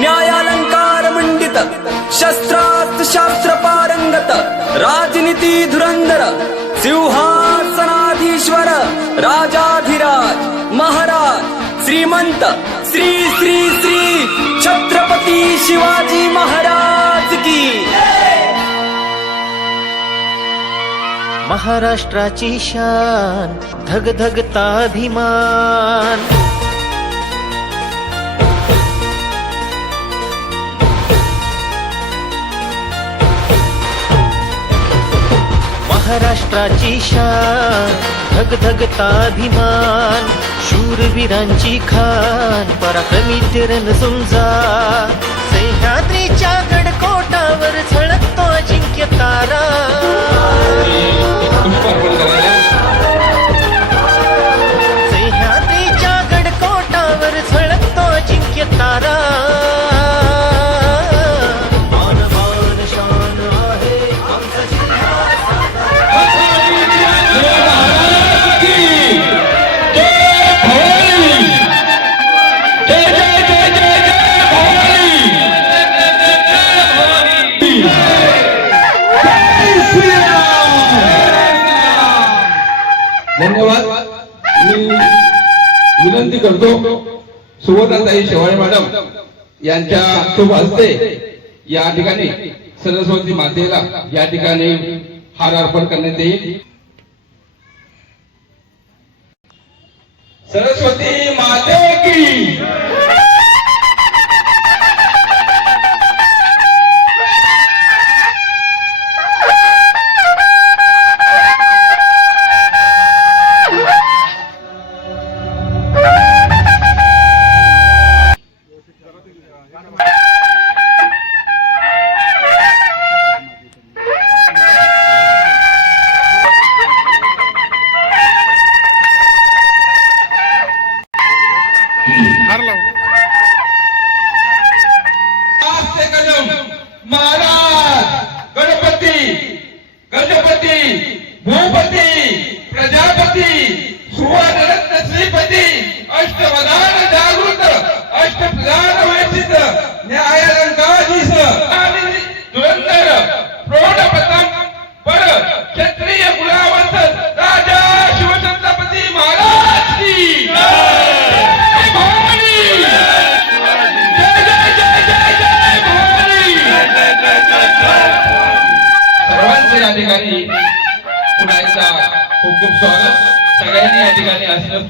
न्यायालंकार मंडित शस्त्रास्त्र शास्त्र पारंगत राजनीती धुरंधर सिंहासनाधीश्वर राजाधिराज महाराज श्रीमंत श्री श्री श्री छत्रपती शिवाजी महाराज की महाराष्ट्राची शान धगधगता अभिमान महाराष्ट्राची शान धगधगता अभिमान शूरवीरांची खान पराक्रमी रणसुंजा सह्याद्रीच्या गडकोटावर झळकतो अजिंक्य तारा सह्याद्रीच्या गडकोटावर झळकतो अजिंक्य तारा धन्यवाद. मी विनंती करतो सुवर्णाताई शेवाळे मॅडम यांच्या शुभ हस्ते या ठिकाणी सरस्वती मातेला या ठिकाणी हार अर्पण करण्यात येईल. सरस्वती माते की महाराज गणपती गणपती भूपती प्रजापती सुवर्णरत्न श्रीपती अष्टवधान जागृत अष्टप्रधान वैचित न्यायालंकाधीश धुरंधर प्रौढ प्रताप पर क्षत्रिय कुलावंत राजा शिवछत्रपती महाराज की सर्वांचे या ठिकाणी पुन्हा एकदा खूप खूप स्वागत. सगळ्यांनी या ठिकाणी असं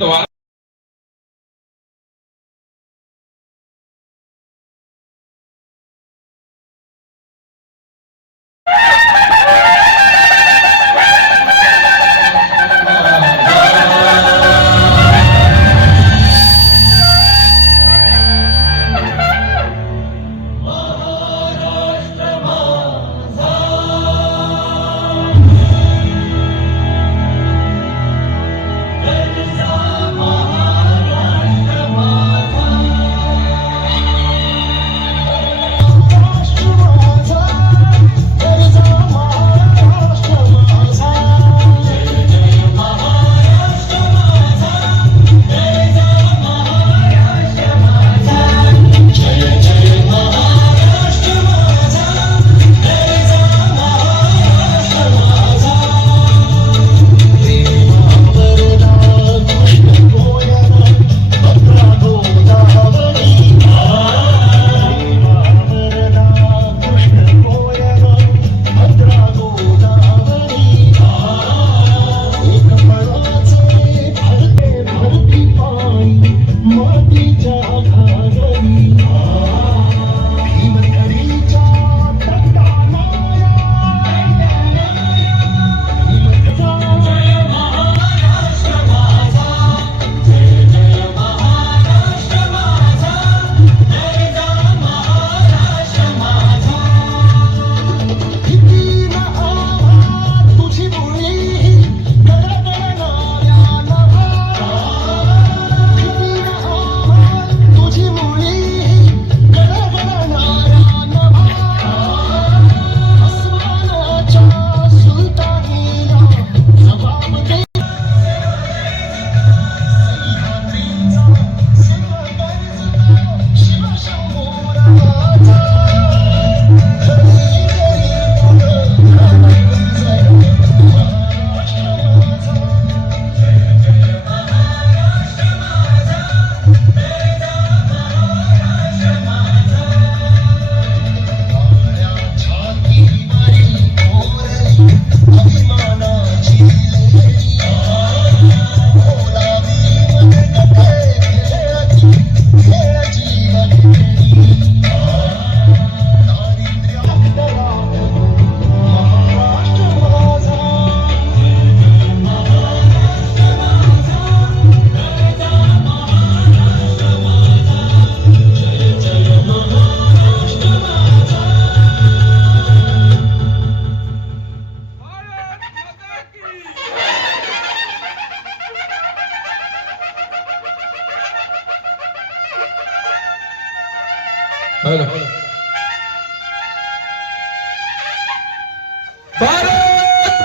भारत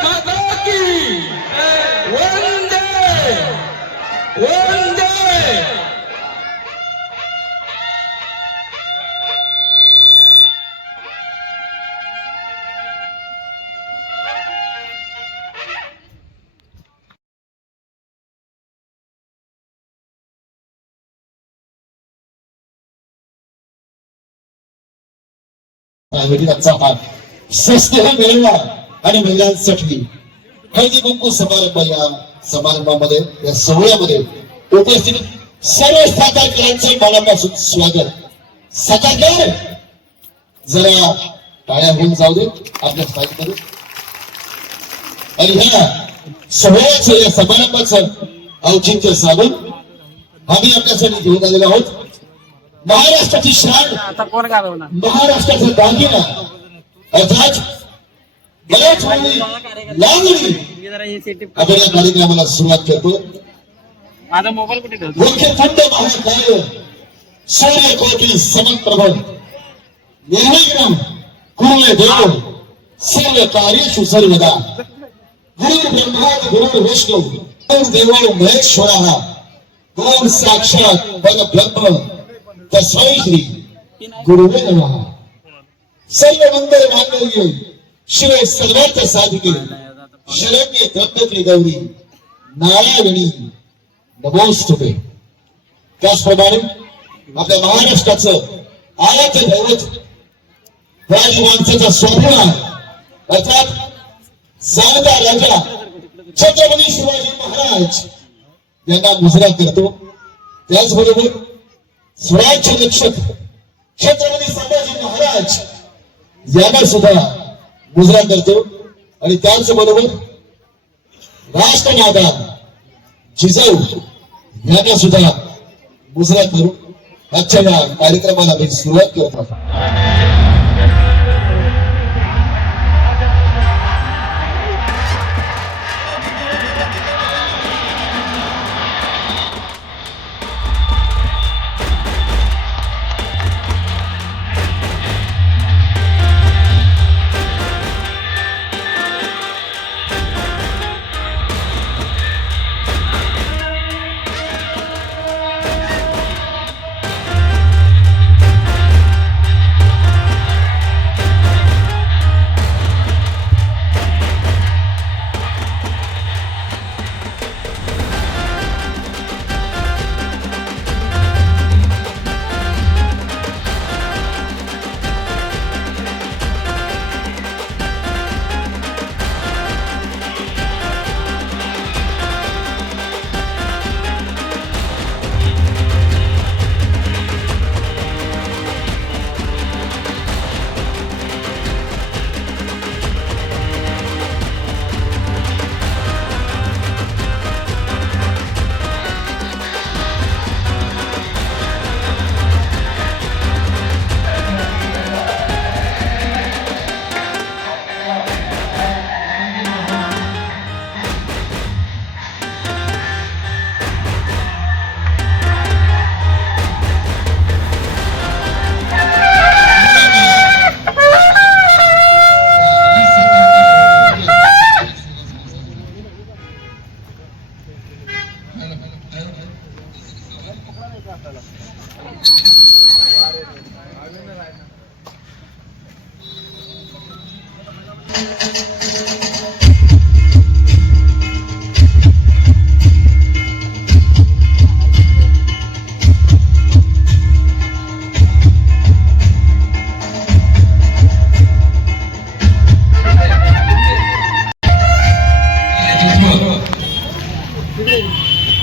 माता की वंदे वंदे. आजचा हा स्वस्थ मेळावा आणि महिलांसाठी हळदी कुंकू समारंभ या समारंभामध्ये या सोहळ्यामध्ये उपस्थित सर्व सातारकरांचे मनापासून स्वागत. सातारकर जरा टाळ्या होऊन जाऊ दे आपल्या स्थानिक आणि ह्या सोहळ्याचं या समारंभाचं औचित्य साधून आम्ही आपल्यासाठी घेऊन आलेलो आहोत महाराष्ट्राची शान, महाराष्ट्राचा दागिना अर्थात बऱ्याच वेळी लावणी आपण या कार्यक्रमाला सुरुवात करतो. वक्रतुंड महाकाय सूर्यकोटी समप्रभ निर्विघ्नं कुरु देव सर्व कार्येषु सर्वदा. गुरु ब्रह्मा गुरु विष्णू गुरुदेवो महेश्वरः गुरु साक्षात परब्रह्म तस्मै श्री गुरुवे नमः. सर्व मंगल मांगल्ये शिवे सर्वार्थ साधिके शरण्ये त्र्यंबके गौरी नारायणी नमोस्तुते. त्याचप्रमाणे आपल्या महाराष्ट्राचं आराध्य दैवत राजमाणसाचा स्वाभिमान अर्थात सावता राजा छत्रपती शिवाजी महाराज यांना मुजरा करतो. त्याचबरोबर स्वराज्य रक्षक छत्रपती संभाजी महाराज यांना सुद्धा मुजरा करतो आणि त्याचबरोबर राष्ट्रमाता जिजाऊ यांना सुद्धा मुजरा करून आजच्या या कार्यक्रमाला मी सुरुवात करतो.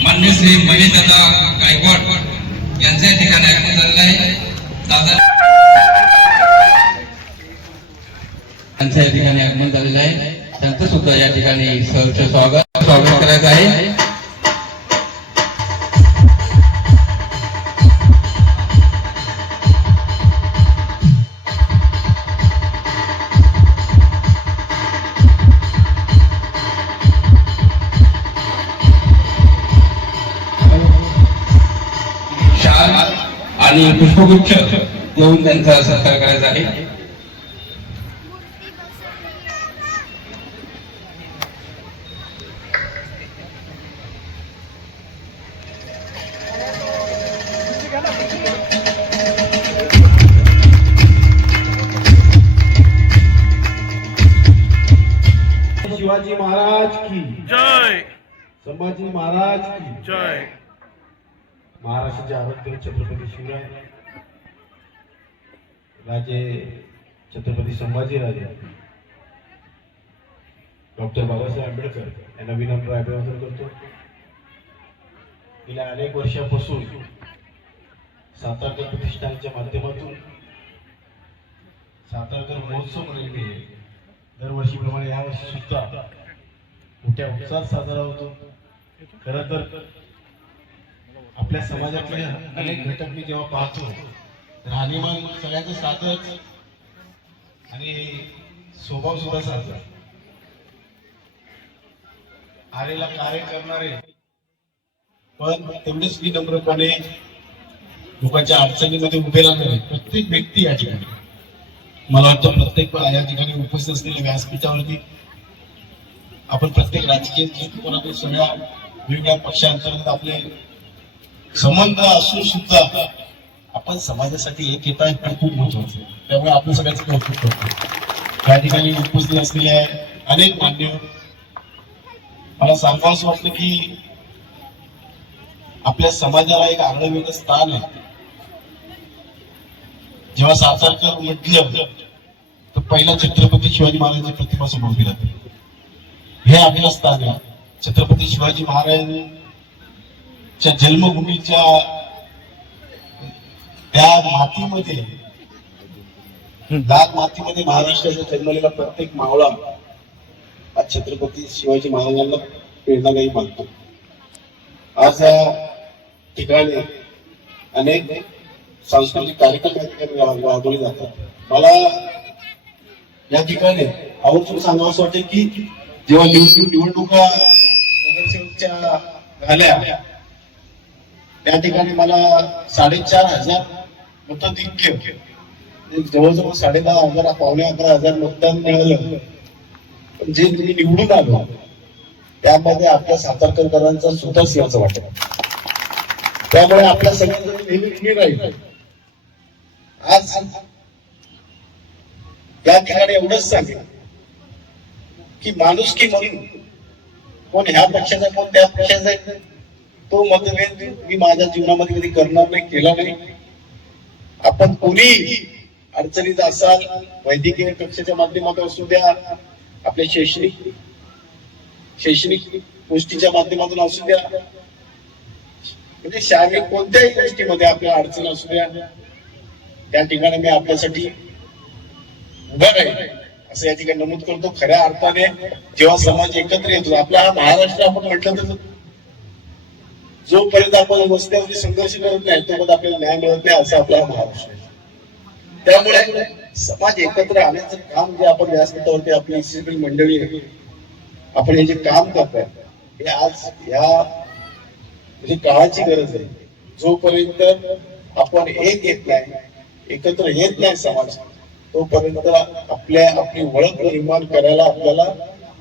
मान्य श्री महेश दादा गायकवाड यांच्या ठिकाणी आगमन झालेलं आहे. दादा यांच्या ठिकाणी आगमन झालेलं आहे. त्यांचं सुद्धा या ठिकाणी सहर्ष स्वागत करायचं आहे. आणि पुष्पगुच्छ देऊन त्यांचा सत्कार करायचा आहे. शिवाजी महाराज की जय. संभाजी महाराज की जय. महाराष्ट्राचे आराध्य छत्रपती शिवराय राजे छत्रपती संभाजी राजे डॉक्टर बाबासाहेब आंबेडकर यांना विनम्र अभिवादन करतो. गेल्या अनेक वर्षापासून सातारकर प्रतिष्ठानच्या माध्यमातून सातारकर महोत्सव मनवले दरवर्षीप्रमाणे यावर्षी सुद्धा मोठ्या उत्साहात साजरा होतो. खरं तर आपल्या समाजातले अनेक घटक मी जेव्हा पाहतो राहणीमान सगळ्यांचं साधच आणि स्वभाव सुद्धा साधला. आरेला कार्य करणारे पण तेवढेच विनम्रपणे लोकांच्या अडचणीमध्ये उभे राहणारे प्रत्येक व्यक्ती या ठिकाणी मला वाटतं प्रत्येक या ठिकाणी उपस्थित असलेल्या व्यासपीठावरती आपण प्रत्येक राजकीय दृष्टिकोनातून सगळ्या वेगवेगळ्या पक्षांतर्गत आपले संबंध असून सुद्धा आपण समाजासाठी एक येत आहे हे खूप महत्वाचं आहे. त्यामुळे आपण सगळ्यांचं कौतुक करतो. या ठिकाणी उपस्थित असलेले अनेक मान्यवर मला सांगावं असं वाटतं की आपल्या समाजाला एक आगळं वेगळं स्थान आहे. जेव्हा सातारकर म्हटलं तर पहिला छत्रपती शिवाजी महाराजांची प्रतिमा समोर उभी राहते. हे आपलं स्थान आहे. छत्रपती शिवाजी महाराजांच्या जन्मभूमीच्या त्या मातीमध्ये लाल मातीमध्ये महाराष्ट्राचा जन्मलेला प्रत्येक मावळा आज छत्रपती शिवाजी महाराजांना प्रेरणादायी मानतो. आज या ठिकाणी अनेक सांस्कृतिक कार्यक्रम राबवले जातात. मला या ठिकाणी आवर्जून सांगावं असं वाटतं की जेव्हा निवडणुका नगरसेवकच्या झाल्या त्या ठिकाणी मला 4,500 मतधिक्य जवळजवळ 10,500 पावणे 11,000 मतदान मिळालं. पण जे मी निवडून आलो त्यामध्ये आपल्या सातारकरांचा सुद्धा सिंहाचं वाटतं. त्यामुळे आपल्या सगळ्यांना नेहमी ऋणी राहील. आज या ठिकाणी एवढंच सांगेल की माणुसकी म्हणून कोण ह्या पक्षाचा कोण त्या पक्षाचा आहे तो मतभेद मी माझ्या जीवनामध्ये कधी करणार नाही, केला नाही. आपण कोणी अडचणीत असाल वैद्यकीय कक्षाच्या माध्यमातून असू द्या, आपल्या शैक्षणिक गोष्टीच्या माध्यमातून असू द्या, म्हणजे शारीरिक कोणत्याही गोष्टीमध्ये आपल्या अडचण असू द्या त्या ठिकाणी मी आपल्यासाठी उभा राहील असं या ठिकाणी नमूद करतो. खऱ्या अर्थाने जेव्हा समाज एकत्र येतो आपला हा महाराष्ट्र आपण म्हटलं तर जोपर्यंत आपण रस्त्यावरती संघर्ष करत नाही तोपर्यंत आपल्याला न्याय मिळत नाही असं आपला महाराष्ट्र आहे. त्यामुळे समाज एकत्र आणण्याचं काम जे आपण व्यासपीठावरती आपली इस्टेबल मंडळी आहे आपण हे जे काम करतोय हे आज या म्हणजे काळाची गरज आहे. जोपर्यंत आपण एक येत नाही एकत्र येत नाही समाज तोपर्यंत आपली ओळख निर्माण करायला आपल्याला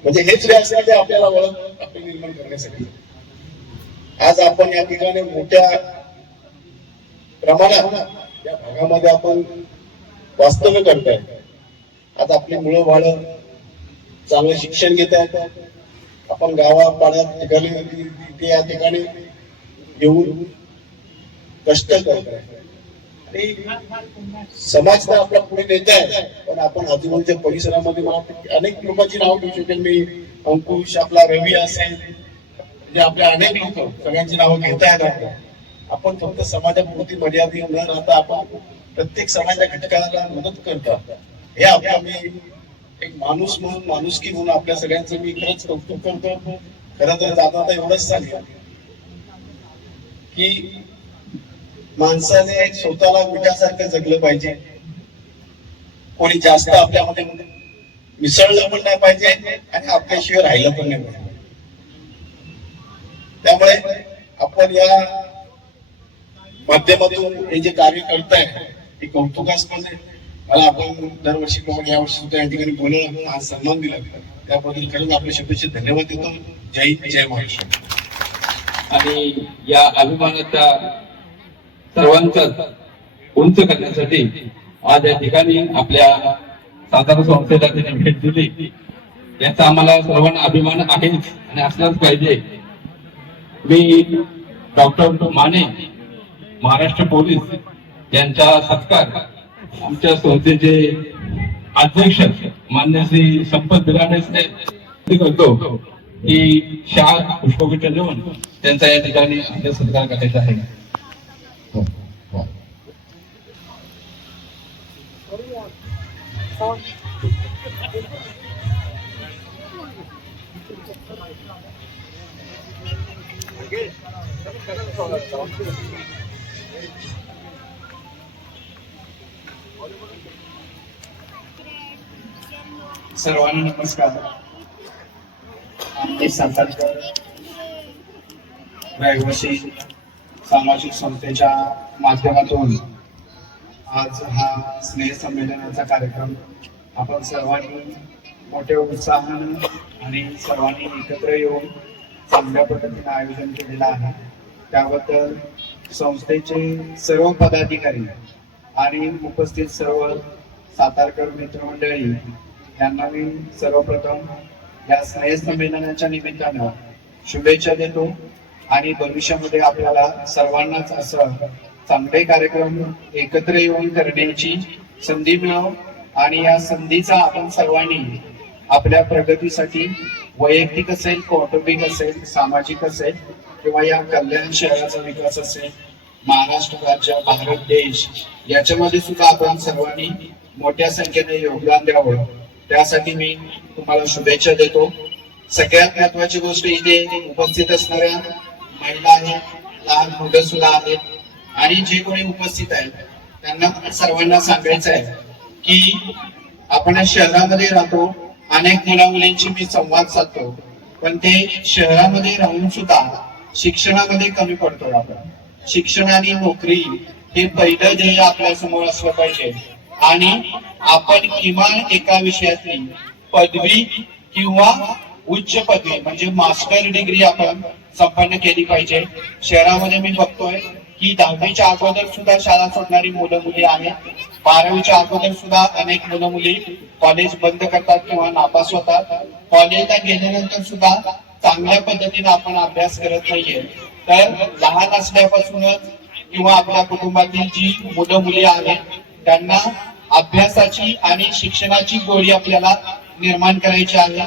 म्हणजे हेच व्यासपीठ आहे आपल्याला ओळख आपली निर्माण करण्यासाठी. आज आपण या ठिकाणी मोठ्या प्रमाणात या भागामध्ये आपण वास्तव्य करताय. आज आपली मुलं बाळं चांगलं शिक्षण घेत आहेत. आपण गावापाड्यात ठिकाणी तिथे या ठिकाणी येऊन कष्ट करताय आणि समाज तर आपला पुढे नेत आहे. पण आपण आजूबाजूच्या परिसरामध्ये मला अनेक लोकांची नाव घेऊ शकेल मी. अंकुश आपला रवी असेल म्हणजे आपल्या अनेक लोक सगळ्यांची नावं घेता येतात. आपण फक्त समाजापुरती मर्यादित न राहता आपण प्रत्येक समाजाच्या घटकाला मदत करतात. हे आपला मी एक माणूस म्हणून माणुसकी म्हणून आपल्या सगळ्यांचं मी खरंच कौतुक करतो. खरं तर जाता एवढंच सांगेल की माणसाने स्वतःला मिठासारखं जगलं पाहिजे. कोणी जास्त आपल्यामध्ये मिसळलं पण नाही पाहिजे आणि आपल्याशिवाय राहिलं पण नाही पाहिजे. त्यामुळे आपण या माध्यमातून हे जे कार्य करताय हे कौतुकास्पद आहे. मला आपण दरवर्षी प्रमाणे यावर्षी सुद्धा या ठिकाणी बोलवलं, आज सन्मान दिला, त्याबद्दल खरंच आपल्या शब्दाचे धन्यवाद देतो. जय हिंद, जय महाराष्ट्र. आणि या अभिमानाच्या सर्वांचा उंच करण्यासाठी आज या ठिकाणी आपल्या सातारा संस्थेला त्यांनी भेट दिली, याचा आम्हाला सर्वांना अभिमान आहेच आणि असलाच पाहिजे. मी डॉक्टर माने, महाराष्ट्र पोलीस यांचा सत्कार आमच्या संस्थेचे अध्यक्ष मान्य श्री संपत बिराडे करतो की शाल पुष्पगुच्छ देऊन त्यांचा या ठिकाणी आपल्या सत्कार करायचा आहे. सर्वांना नमस्कार. आमचे सातारकर रहिवासी सामाजिक संस्थेच्या माध्यमातून आज हा स्नेह संमेलनाचा कार्यक्रम आपण सर्वांनी मोठ्या उत्साहानं आणि सर्वांनी एकत्र येऊन चांगल्या पद्धतीने आयोजन केलेलं आहे. त्याबद्दल संस्थेचे सर्व पदाधिकारी आणि उपस्थित सर्व सातारकर मित्रमंडळी यांना मी सर्वप्रथम या स्नेह संमेलनाच्या निमित्तानं शुभेच्छा देतो आणि भविष्यामध्ये आपल्याला सर्वांनाच असं चांगले कार्यक्रम एकत्र येऊन करण्याची संधी मिळाव आणि या संधीचा आपण सर्वांनी आपल्या प्रगतीसाठी वैयक्तिक असेल, कौटुंबिक असेल, सामाजिक असेल किंवा या कल्याण शहराचा विकास असेल, महाराष्ट्र राज्य, भारत देश याच्यामध्ये सुद्धा आपण सर्वांनी मोठ्या संख्येने योगदान द्यावं, त्यासाठी मी तुम्हाला शुभेच्छा देतो. सगळ्यात महत्वाची गोष्ट इथे उपस्थित असणाऱ्या महिला आहेत, लहान मुलं सुद्धा आहेत आणि जे कोणी उपस्थित आहेत त्यांना सर्वांना सांगायचं आहे की आपण शहरामध्ये राहतो, अनेक मुला मुलींची मी संवाद साधतो, पण ते शहरामध्ये राहून सुद्धा शिक्षणामध्ये कमी पडतो. आपण शिक्षण आणि नोकरी हे पहिलं ध्येय आपल्या समोर असलं पाहिजे आणि आपण किमान एका विषयातली पदवी किंवा उच्च पदवी म्हणजे मास्टर डिग्री आपण संपन्न केली पाहिजे. शहरामध्ये मी बघतोय की 10वीच्या अगोदर सुद्धा शाळा सोडणारी मुलं मुली आहेत, 12वीच्या अगोदर सुद्धा अनेक मुलं मुली कॉलेज बंद करतात किंवा नापास होतात. कॉलेजला गेल्यानंतर सुद्धा चांगल्या पद्धतीने आपण अभ्यास करत नाहीये. तर लहान असल्यापासूनच किंवा आपल्या कुटुंबातील जी मुलं मुली आहेत त्यांना अभ्यासाची आणि शिक्षणाची गोडी आपल्याला निर्माण करायची आहे.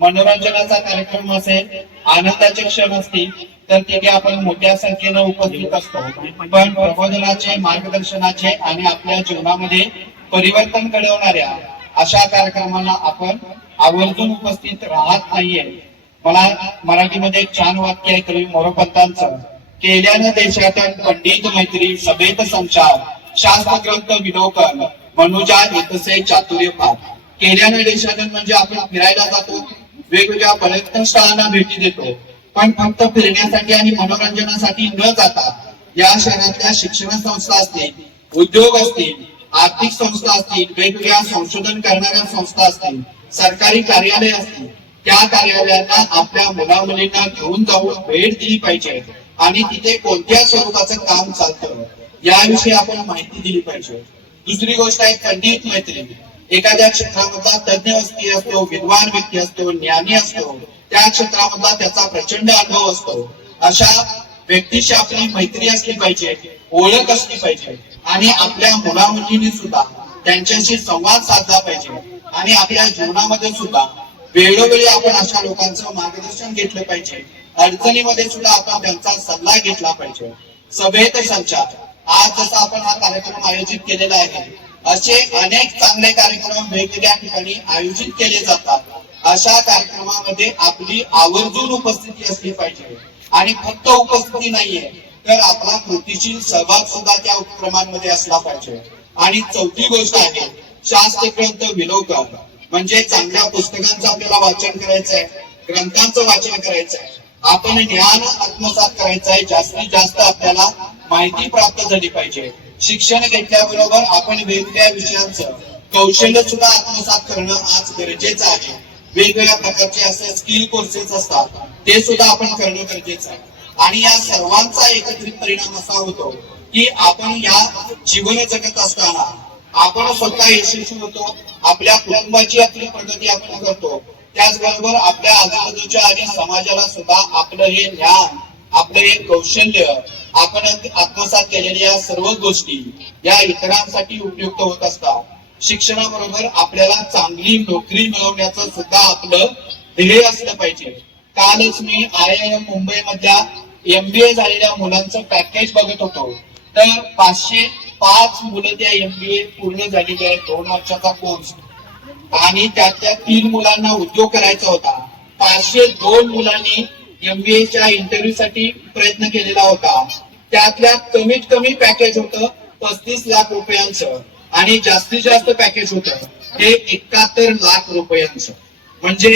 मनोरंजनाचा कार्यक्रम असेल, आनंदाचे क्षण असतील तर तिथे आपण मोठ्या संख्येनं उपस्थित असतो, पण प्रबोधनाचे, मार्गदर्शनाचे आणि आपल्या जीवनामध्ये परिवर्तन घडवणाऱ्या अशा कार्यक्रमांना आपण आवर्जून उपस्थित राहत नाहीये. मला मराठीमध्ये एक छान वाक्य आहे कवी मोरोपंतांचं, केल्यानं देशातून पंडित मैत्री सभेत संचार, शास्त्र ग्रंथ विलोकन मनुजा येतसे चातुर्य पाठ. केल्यानं देशातून म्हणजे आपण फिरायला जातो, वेगवेगळ्या पर्यटन स्थळांना भेटी देतो, पण फक्त फिरण्यासाठी आणि मनोरंजनासाठी न जाता या शहरातल्या शिक्षण संस्था असतील, उद्योग असतील, आर्थिक संस्था असतील, वेगवेगळ्या संशोधन करणाऱ्या संस्था असतील, सरकारी कार्यालय असतील, त्या कार्यालयांना आपल्या मुला मुलींना घेऊन जाऊन भेट दिली पाहिजे आणि तिथे कोणत्या स्वरूपाचं काम चालतं याविषयी आपण माहिती दिली पाहिजे. दुसरी गोष्ट आहे पंडित मैत्री. एखाद्या क्षेत्रामधला तज्ञ व्यक्ती असतो, विद्वान व्यक्ती असतो, ज्ञानी असतो, त्या क्षेत्रामधला त्याचा प्रचंड अनुभव असतो, अशा व्यक्तीशी आपली मैत्री असली पाहिजे, ओळख असली पाहिजे आणि आपल्या मुला मुलींनी सुद्धा त्यांच्याशी संवाद साधला पाहिजे आणि आपल्या जीवनामध्ये सुद्धा वेळोवेळी आपण अशा लोकांचं मार्गदर्शन घेतलं पाहिजे. अडचणीमध्ये सुद्धा आपण त्यांचा सल्ला घेतला पाहिजे. सभेत संचार, आज जसा आपण हा कार्यक्रम आयोजित केलेला आहे असे अनेक चांगले कार्यक्रम वेगवेगळ्या ठिकाणी आयोजित केले जातात. अशा कार्यक्रमामध्ये आपली आवर्जून उपस्थिती असली पाहिजे आणि फक्त उपस्थिती नाहीये तर आपला कृतीशील सहभाग सुद्धा त्या उपक्रमांमध्ये असला पाहिजे. आणि चौथी गोष्ट आहे शास्त्र ग्रंथ विलोकन, म्हणजे चांगल्या पुस्तकांचं आपल्याला वाचन करायचंय, ग्रंथांचं वाचन करायचंय, आपण ज्ञान आत्मसात करायचंय, जास्तीत जास्त आपल्याला माहिती प्राप्त झाली पाहिजे. शिक्षण घेतल्याबरोबर आपण वेगवेगळ्या विषयांचं कौशल्य सुद्धा आत्मसात करणं आज गरजेचं आहे. वेगवेगळ्या प्रकारचे असे स्किल कोर्सेस असतात, ते सुद्धा आपण करणं गरजेचं आहे. आणि या सर्वांचा एकत्रित परिणाम असा होतो की आपण या जीवन जगत असताना आपण स्वतः यशस्वी होतो, आपल्या कुटुंबाची आपली प्रगती आपण करतो, त्याचबरोबर आपल्या आजूबाजूच्या आणि समाजाला सुद्धा आपलं हे ज्ञान, आपलं हे कौशल्य, आपण आत्मसात केलेल्या या सर्व गोष्टी या इतरांसाठी उपयुक्त होत असतात. शिक्षणाबरोबर आपल्याला चांगली नोकरी मिळवण्याचं सुद्धा आपलं ध्येय असलं पाहिजे. कालच मी IIM मुंबई मधल्या MBA झालेल्या मुलांचं पॅकेज बघत होतो, तर 505 मुलं त्या MBA पूर्ण झालेली आहे, 2 वर्षाचा कोर्स, आणि त्यातल्या 3 मुलांना उद्योग करायचा होता. 502 मुलांनी MBAच्या इंटरव्ह्यू साठी प्रयत्न केलेला होता. त्यातल्या कमीत कमी पॅकेज होतं 35 लाख रुपयांचं आणि जास्तीत जास्त पॅकेज होतं हे 71 लाख रुपयांचं. म्हणजे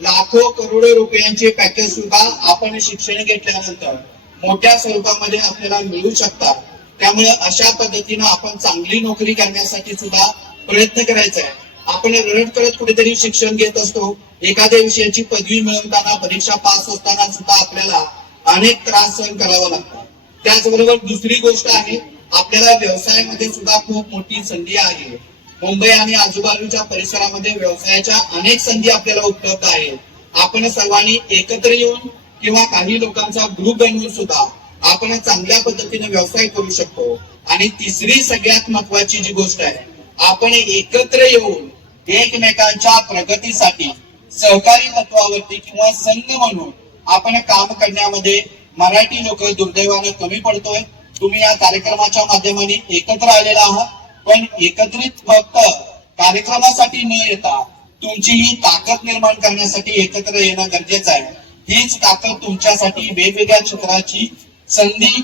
लाखो करोडो रुपयांचे पॅकेज सुद्धा आपण शिक्षण घेतल्यानंतर मोठ्या स्वरूपामध्ये आपल्याला मिळू शकतात. त्यामुळे अशा पद्धतीनं आपण चांगली नोकरी करण्यासाठी सुद्धा प्रयत्न करायचा आहे. आपण रडत करत कुठेतरी शिक्षण घेत असतो, एखाद्या विषयाची पदवी मिळवताना, परीक्षा पास होताना सुद्धा आपल्याला अनेक त्रास सहन करावा लागतात. त्याचबरोबर दुसरी गोष्ट आहे, आपल्याला व्यवसायामध्ये सुद्धा खूप मोठी संधी आहे. मुंबई आणि आजूबाजूच्या परिसरामध्ये व्यवसायाच्या अनेक संधी आपल्याला उपलब्ध आहेत. आपण सर्वांनी एकत्र येऊन किंवा काही लोकांचा ग्रुप बनवून सुद्धा आपण चांगल्या पद्धतीने व्यवसाय करू शकतो. आणि तिसरी सगळ्यात महत्वाची जी गोष्ट आहे, आपण एकत्र येऊन एकमेकांच्या प्रगतीसाठी सहकारी तत्वावरती किंवा संघ म्हणून आपण काम करण्यामध्ये मराठी लोक दुर्दैवाने कमी पडतोय. तुम्ही या कार्यक्रमाच्या माध्यमाने एकत्र आलेला आहात, पण एकत्रित फक्त कार्यक्रमासाठी न येता तुमची ही ताकद निर्माण करण्यासाठी एकत्र येणं गरजेचं आहे. हीच ताकद तुमच्यासाठी वेगवेगळ्या क्षेत्राची संधी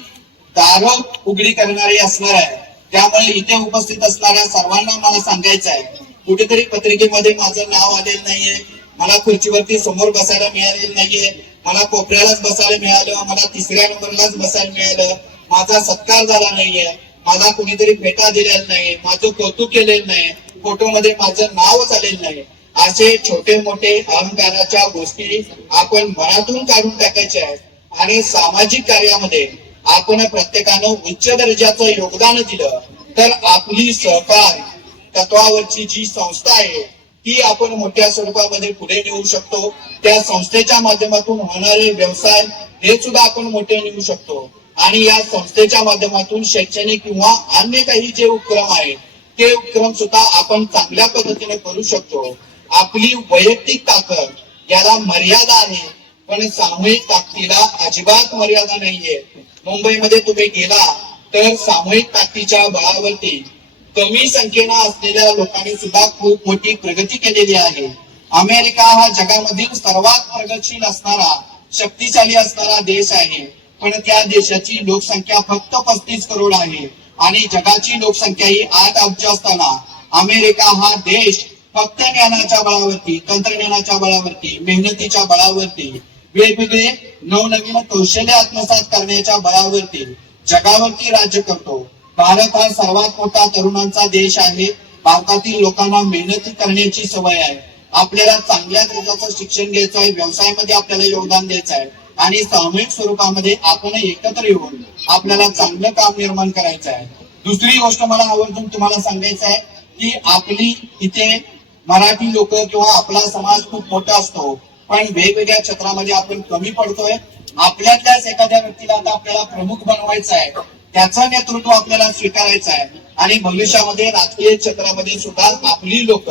दारं उघडी करणारी असणार आहे. त्यामुळे इथे उपस्थित असणाऱ्या सर्वांना मला सांगायचं आहे, कुठेतरी पत्रिकेमध्ये माझं नाव आलेलं नाहीये, मला खुर्चीवरती समोर बसायला मिळालेलं नाहीये, मला कोपऱ्यालाच बसायला मिळालं, मला 3ऱ्या नंबरलाच बसायला मिळालं, माझा सत्कार झाला नाहीये, मला कुणीतरी भेटा दिलेला नाही, माझं कौतुक केलेलं नाही, फोटो मध्ये माझं नावच आलेलं नाही. असे छोटे मोठे अहंकाराच्या गोष्टी आपण मनातून काढून टाकायच्या आहेत. आणि सामाजिक कार्यामध्ये आपण प्रत्येकानं उच्च दर्जाचं योगदान दिलं तर आपली सहकार तत्वावरची जी संस्था आहे ती आपण मोठ्या स्वरूपामध्ये पुढे नेऊ शकतो. त्या संस्थेच्या माध्यमातून होणारे व्यवसाय हे सुद्धा आपण मोठे नेऊ शकतो. आणि या संस्थेच्या माध्यमातून शैक्षणिक किंवा अन्य काही जे उपक्रम आहेत ते उपक्रम सुद्धा आपण चांगल्या पद्धतीने करू शकतो. आपली वैयक्तिक ताकद याला मर्यादा आहे, पण सामूहिक ताकदीला अजिबात मर्यादा नाहीये. मुंबईमध्ये तुम्ही गेला तर सामूहिक ताकदीच्या बळावरती कमी संख्येनं असलेल्या लोकांनी सुद्धा खूप मोठी प्रगती केलेली आहे. अमेरिका हा जगामधील सर्वात प्रगतशील असणारा, शक्तिशाली असणारा देश आहे, पण त्या देशाची लोकसंख्या फक्त 35 करोड आहे आणि जगाची लोकसंख्या ही 8 अब्ज असताना अमेरिका हा देश फक्त ज्ञानाच्या बळावरती, तंत्रज्ञानाच्या बळावरती, मेहनतीच्या बळावरती, वेगवेगळे नवनवीन कौशल्य आत्मसात करण्याच्या बळावरती जगावरती राज्य करतो. भारत हा सर्वात मोठा तरुणांचा देश आहे. भारतातील लोकांना मेहनत करण्याची सवय आहे. आपल्याला चांगल्या दर्जाचं शिक्षण घ्यायचं आहे, व्यवसायामध्ये आपल्याला योगदान द्यायचं आहे आणि सामूहिक स्वरूपामध्ये आपण एकत्र येऊन आपल्याला चांगलं काम निर्माण करायचं आहे. दुसरी गोष्ट मला आवर्जून तुम्हाला सांगायचं आहे की आपली इथे मराठी लोक किंवा आपला समाज खूप मोठा असतो, पण वेगवेगळ्या क्षेत्रामध्ये आपण कमी पडतोय. आपल्यातल्याच एखाद्या व्यक्तीला आता आपल्याला प्रमुख बनवायचं आहे, त्याचं नेतृत्व आपल्याला स्वीकारायचं आहे आणि भविष्यामध्ये राजकीय क्षेत्रामध्ये सुद्धा आपली लोक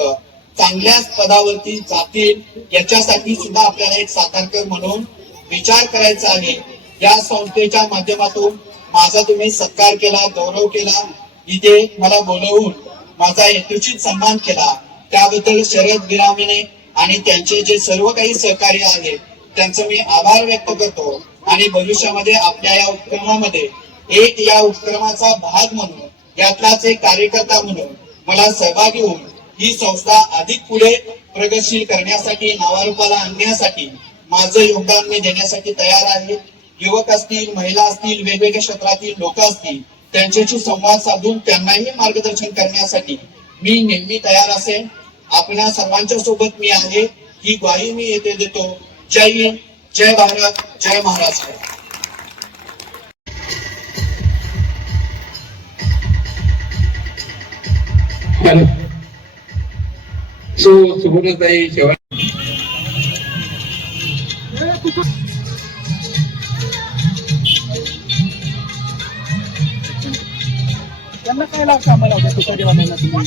चांगल्याच पदावरती जातील याच्यासाठी सुद्धा आपल्याला एक सातारकर म्हणून विचार करायचा आहे. या संस्थेच्या माध्यमातून माझा तुम्ही सत्कार केला, गौरव केला, इथे मला बोलवून माझा यथोचित सन्मान केला, त्याबद्दल शरद गिरामीने आणि त्यांचे जे सर्व काही सहकार्य आहेत त्यांचं मी आभार व्यक्त करतो. आणि भविष्यामध्ये आपल्या या उपक्रमामध्ये एक या उपक्रमाचा भाग म्हणून, यातलाच एक कार्यकर्ता म्हणून मला सहभागी होऊन ही संस्था अधिक पुढे प्रगतशील करण्यासाठी, नावारूपाला आणण्यासाठी माझं योगदान मी देण्यासाठी तयार आहे. युवक असतील, महिला असतील, वेगवेगळ्या क्षेत्रातील लोक असतील, त्यांच्याशी संवाद साधून त्यांनाही मार्गदर्शन करण्यासाठी मी नेहमी तयार असेन. आपल्या सर्वांच्या सोबत मी आहे ही ग्वाही मी येथे देतो. जय हिंद, जय भारत, जय महाराष्ट्र. सुगुणताई शेवट त्यांना काय लागतं आम्हाला होतं तुकारी वाटायला तुम्ही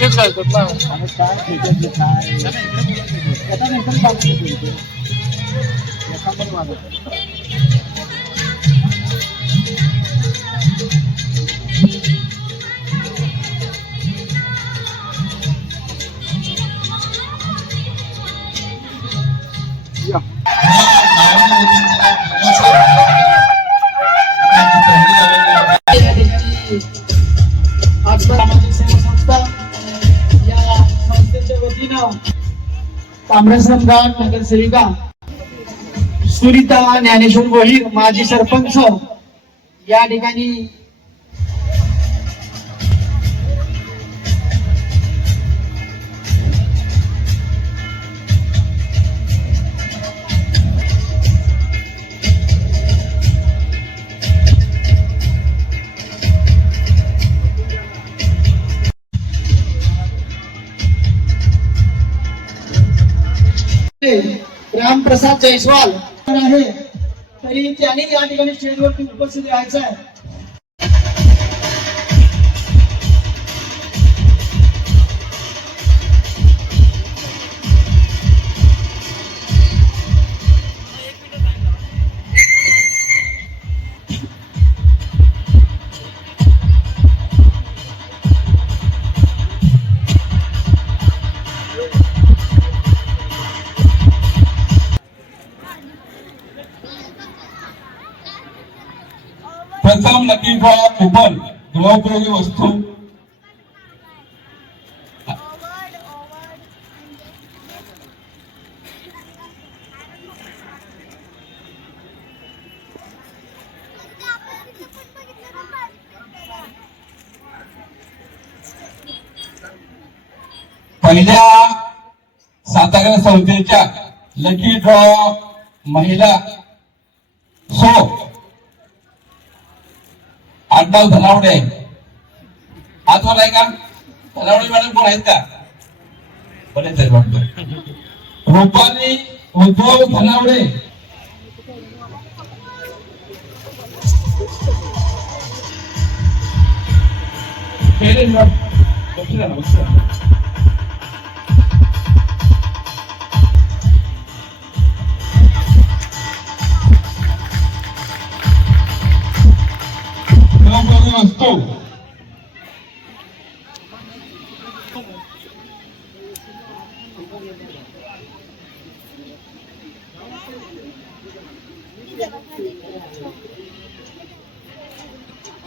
तेच घालतात ना आणि काय भेटत काय त्याचा नेमकं काम याच्यामध्ये वाजत आज सामाजिक सेवा संस्था या संस्थेच्या वतीनं ताम्रसंघ नगरसेविका सुनीता ज्ञानेश्वर गोहिर माजी सरपंच या ठिकाणी रामप्रसाद जयस्वाल आहे तरी त्यांनी या ठिकाणी स्टेजवरती उपस्थित राहायचं आहे. प्रथम लकी ड्रॉ कुपन गृहोपयोगी वस्तू पहिल्या सातारा संस्थेच्या लकी ड्रॉ महिला आडनाव धनावडे आहे. हातवर आहे का? धनावडे मॅडम कोण आहेत का? बरेच आहे वाटतं. रुपाली उद्धव धनावडे. वस्तू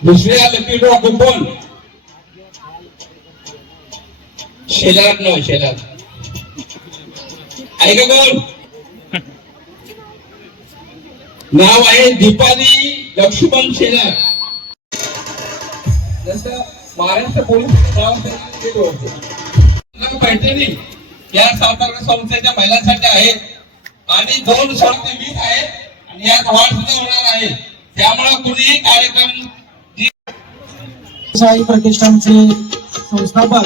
दुसऱ्या लकी ड्रॉ कुपन शेलार न शेलार आहे का कोण? नाव आहे दीपाली लक्ष्मण शेलार. जसं महाराष्ट्र पोलीस नाव पैठणी या सातारा संस्थेच्या महिलांसाठी आहेत आणि 2 ते 20 आहेत आणि यात वाढ सुद्धा होणार आहे. त्यामुळे कुणीही कार्यक्रम साई प्रतिष्ठानचे संस्थापक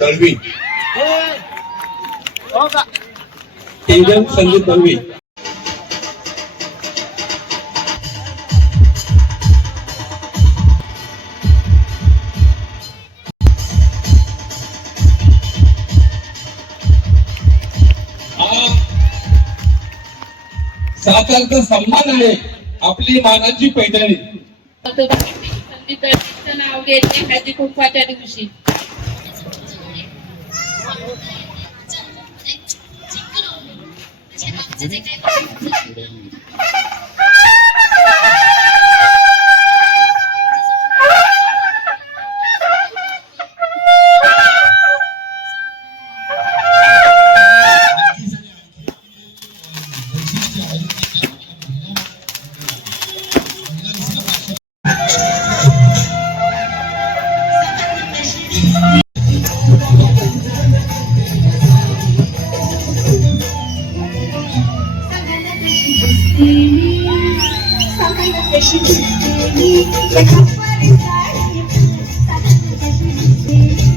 दळवी तेजन संदीप दळवी. सातारचा सन्मान आहे आपली मानाची पैठणी. देवाचं नाव घेते हळदी कुंकवाच्या दिवशी.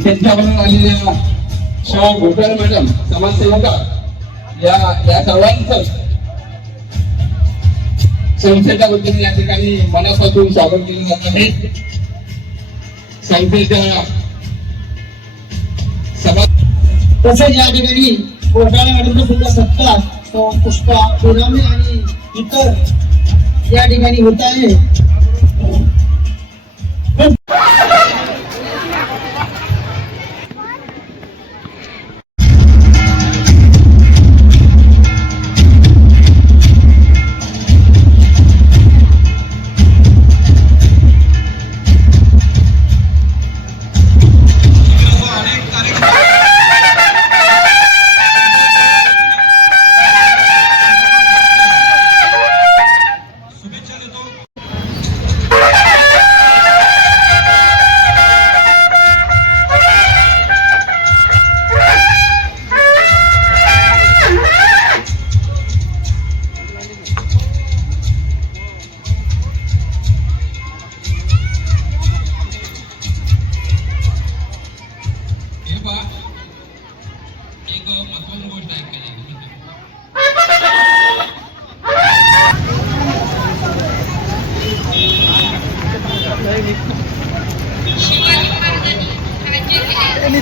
त्यांच्याकडून आलेल्या शो घोटाळे मॅडम समाजसेविका या सर्वांचं संस्थेच्या वतीने या ठिकाणी मनापासून स्वागत केलं जात आहे. संस्थेच्या सभा तसेच या ठिकाणी घोटाळे मॅडमचा सुद्धा सत्कार पुष्पा पुराणे आणि इतर या ठिकाणी होत आहे. एक महत्वाची गोष्ट आहे. शिवाजी महाराजांनी राज्य केले.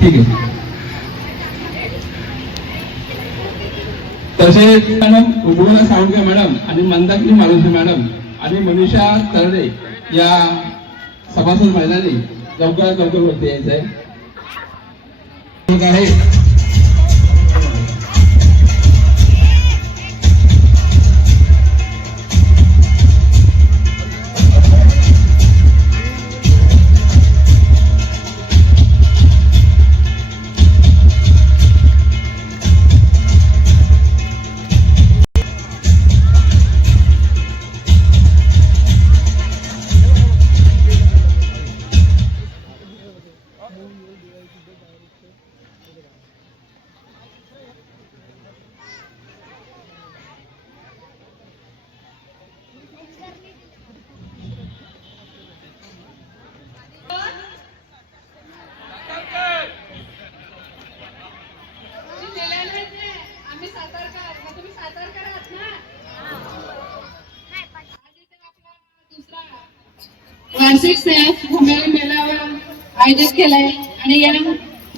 ठीक आहे. तसेच मॅडम उज्ज्वला सावंगे मॅडम आणि मंदाकिनी मालुसरे मॅडम आणि मनीषा तरडे या सभासद महिलांनी लवकरात लवकर वरती यायचं आहे. वार्षिक स्नेह भूमिका मेळावा आयोजित केलाय आणि या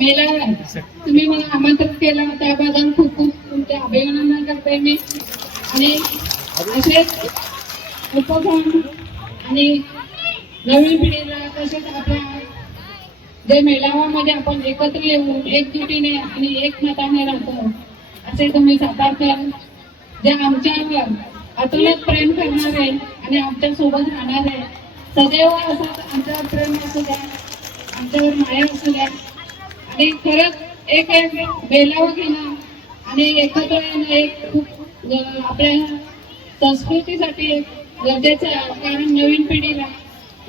मेळाव्यात तुम्ही मला आमंत्रित केलं त्याबद्दल खूप खूप तुमचे अभिनंदन करते मी. आणि असेच उपक्रम आणि नवीन पिढीला तसेच आपल्या जे मेळाव्यामध्ये आपण एकत्र येऊन एकजुटीने आणि एकमताने राहतो, असे तुम्ही सातारकर जे आमच्यावर अतोनात प्रेम करणारे आणि आमच्या सोबत राहणारे, सदैव असं आमच्यावर प्रेम असू द्या, आमच्यावर माया असू द्या. आणि खरंच एक मेळावा घेणं आणि एकत्र येणं एक खूप आपल्या संस्कृतीसाठी एक गरजेचं आहे. कारण नवीन पिढीला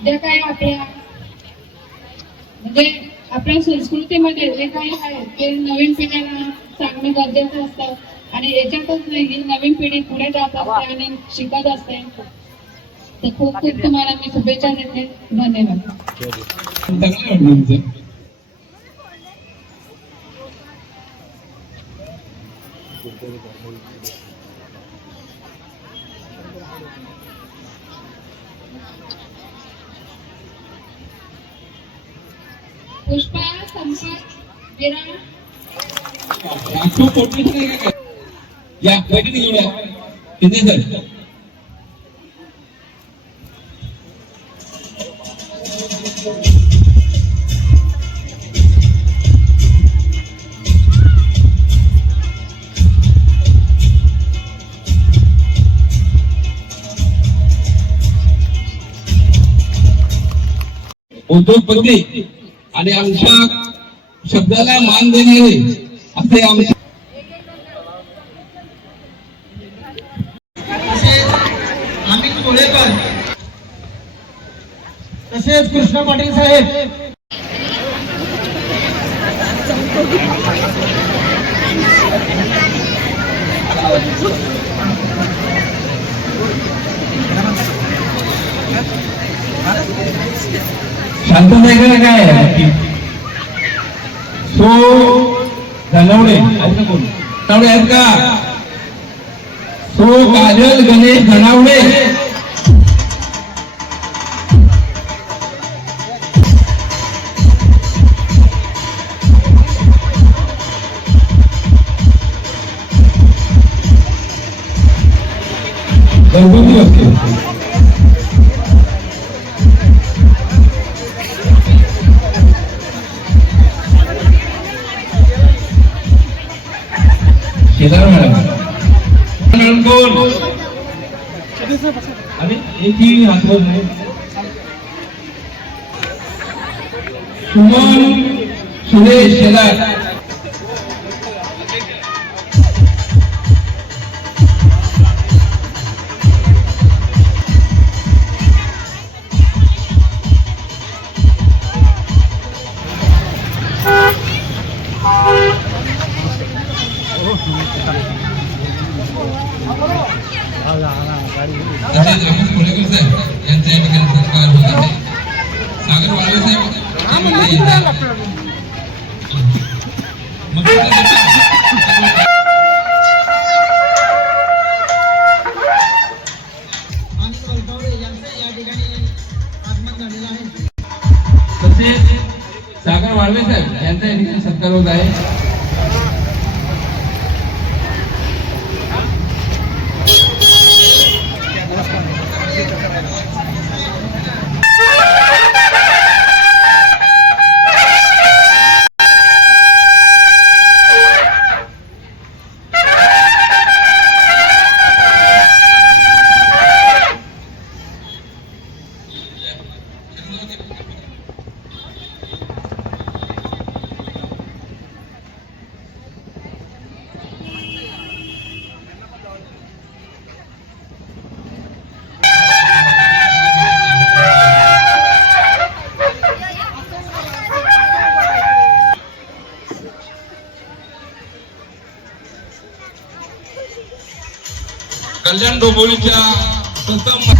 ज्या काही आपल्या म्हणजे आपल्या संस्कृतीमध्ये जे काही आहे ते नवीन पिढीला सांगणं गरजेचं असतं. आणि याच्यातच नाही, ही नवीन पिढी पुढे जात असते आणि शिकत असते. तर खूप खूप तुम्हाला मी शुभेच्छा देते. धन्यवाद. पुष्पा, संपत, विराम. या बैठक घेऊया किती सर उद्योगपती आणि आमच्या शब्दाला मान देणारे असे आमचे अमित कोळेकर, तसेच कृष्ण पाटील साहेब. शांतता काय सो धनवडे आहेत कोण धनवडे आहेत का? सो काजल गणेश धनावडे. घरगुती असते. मॅडम कोण आणि एकही हातवर नाही. सुमन सुरेश शेलार. तसेच रमेश कोळेकर साहेब यांचा या ठिकाणी सत्कार होत आहे. सागर वाळे साहेब ते म्हणजे येतात. तसेच सागर वाळवे साहेब यांचा या ठिकाणी सत्कार होत आहे. कल्याण डोंबिवलीच्या प्रथम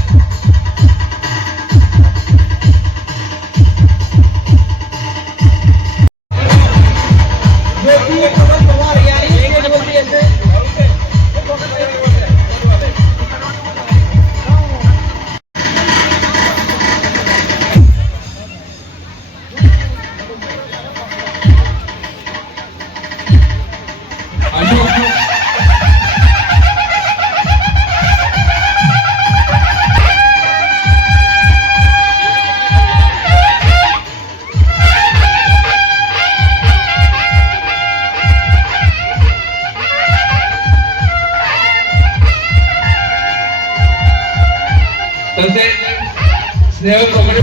स्नेहल कोकणे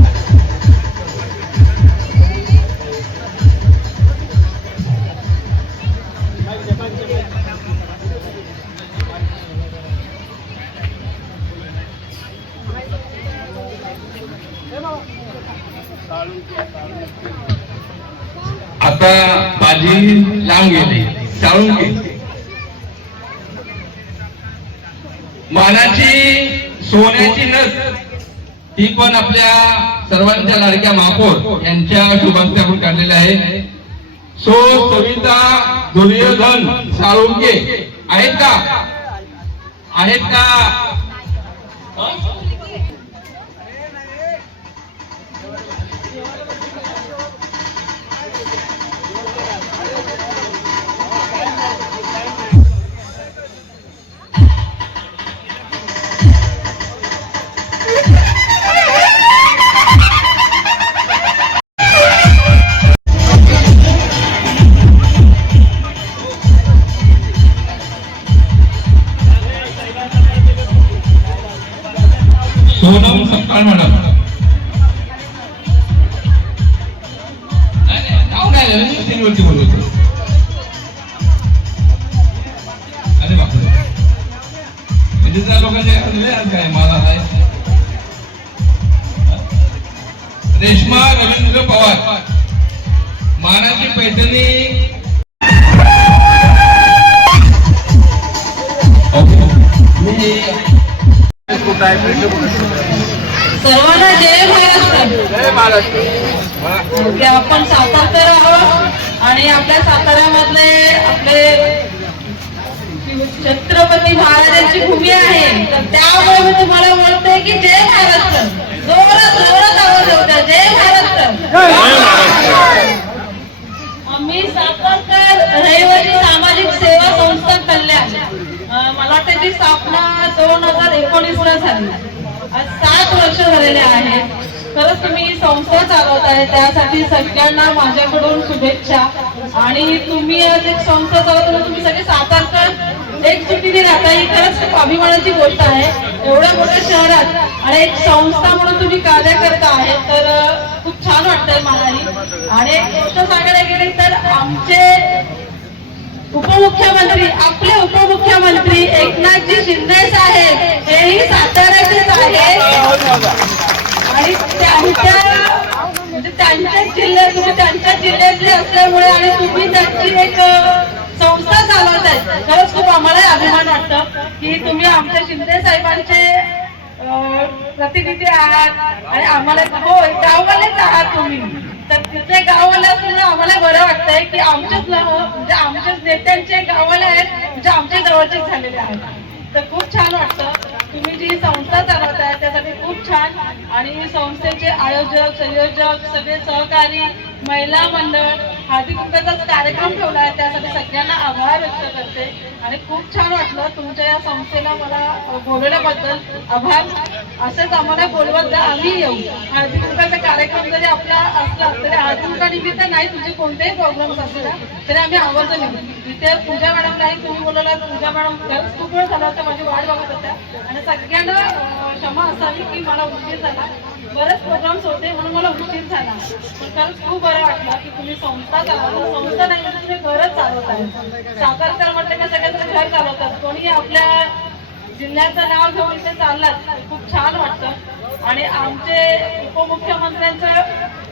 आता बाजी लांब गेली, चाळून गेली. मानाची सोन्याची नस ही पण आपल्या सर्वांच्या लाडक्या महापौर यांच्या शुभांचे आपण काढलेले आहे. सो सविता दुर्योधन साळुंके आहेत का? आहेत का? सोनम सपकाळ मॅडम नाव नाही सीनवरती बोलवतो. अरे बापरे म्हणजे त्या लोकांच्या काय मला नाही. रेश्मा रवींद्र पवार मानाची पैठणी सर्वांना जय महाराष्ट्र. जय महाराष्ट्र. की आपण सातारकर आहोत आणि आपल्या साताऱ्यामधले आपले छत्रपती महाराजांची भूमी आहे. तर त्यामुळे मी तुम्हाला बोलते की जय महाराष्ट्र. जोरात जोरात आवाज होता जय महाराष्ट्र. आम्ही सातारकर रहिवासी सामाजिक सेवा संस्था कल्याण, मला वाटतं ती स्थापना 2019 झाली. आज 7 वर्ष झालेले आहेत. खरंच तुम्ही ही संस्था चालवत आहे त्यासाठी सगळ्यांना माझ्याकडून शुभेच्छा. आणि तुम्ही आज एक संस्था चालवताना तुम्ही सगळे सातारकर एकजुटीने राहता ही खरंच खूप अभिमानाची गोष्ट आहे. एवढ्या मोठ्या शहरात आणि एक संस्था म्हणून तुम्ही कार्य करता आहे तर खूप छान वाटतंय मलाही. आणि एक गोष्ट सांगायला गेली तर आमचे उपमुख्यमंत्री आपले उपमुख्यमंत्री एकनाथजी शिंदे साहेब हेही साताऱ्याचेच आहेत. आणि त्यांच्याच जिल्ह्यातले असल्यामुळे आणि तुम्ही त्यांची एक संस्था चालवताय खरंच खूप आम्हाला अभिमान वाटतं की तुम्ही आमच्या शिंदे साहेबांचे प्रतिनिधी आहात. आणि आम्हाला हो गाववालेच आहात तुम्ही. तर तिथे गाववाले असल्याने आम्हाला बरं वाटतंय की आमच्याच म्हणजे आमच्याच नेत्यांचे गाववाले आहेत म्हणजे आमच्या जवळचेच झालेले आहेत. तर खूप छान वाटतं. तुम्ही जी संस्था चालवताय त्यासाठी खूप छान. आणि संस्थेचे आयोजक संयोजक सगळे सहकारी महिला मंडळ हळदी कुंकवाचाच कार्यक्रम ठेवला आहे त्यासाठी सगळ्यांना आभार व्यक्त करते. आणि खूप छान वाटलं तुमच्या या संस्थेला मला बोलवल्याबद्दल आभार. असंच आम्हाला बोलवत जा आम्ही येऊ. हळदी कुंकवाचा कार्यक्रम जरी आपला असला तरी हळदी कुंकवानिमित्त नाही तुमचे कोणतेही प्रॉब्लेम्स असले तरी आम्ही आवर्जून येऊ. इथे पूजा मॅडम नाही तुम्ही बोलवला पूजा मॅडम खरंच खूप वेळ झाला होता माझी वाट बघत होत्या. आणि सगळ्यांना क्षमा असावी की मला उशीर झाला. बरेच प्रोग्राम्स होते म्हणून मला उशीर झाला. पण खरंच खूप बरं वाटलं की तुम्ही संस्था चालवता. संस्था नाही म्हणजे तुम्ही घरच चालवत आहे. सातारकर म्हटलं का सगळ्यांचं घर चालवतात. कोणी आपल्या जिल्ह्याचं नाव घेऊन इथे चाललात खूप छान वाटतं. आणि आमचे उपमुख्यमंत्र्यांचं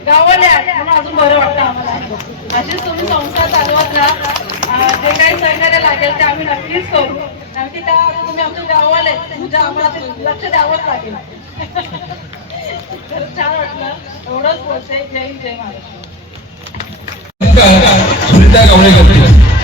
गावाले आहेत म्हणून अजून बरं वाटतं आम्हाला. अशीच तुम्ही संस्था चालवत राहा. जे काही सहकार्य लागेल ते आम्ही नक्कीच करू. कारण की त्या तुम्ही आमच्या गावाले म्हणजे आम्हाला ते लक्ष द्यावंच लागेल. खरंच छान वाटलं. एवढंच बोलते. जय हिंद जय महाराष्ट्र. सुनीता गावडे करते.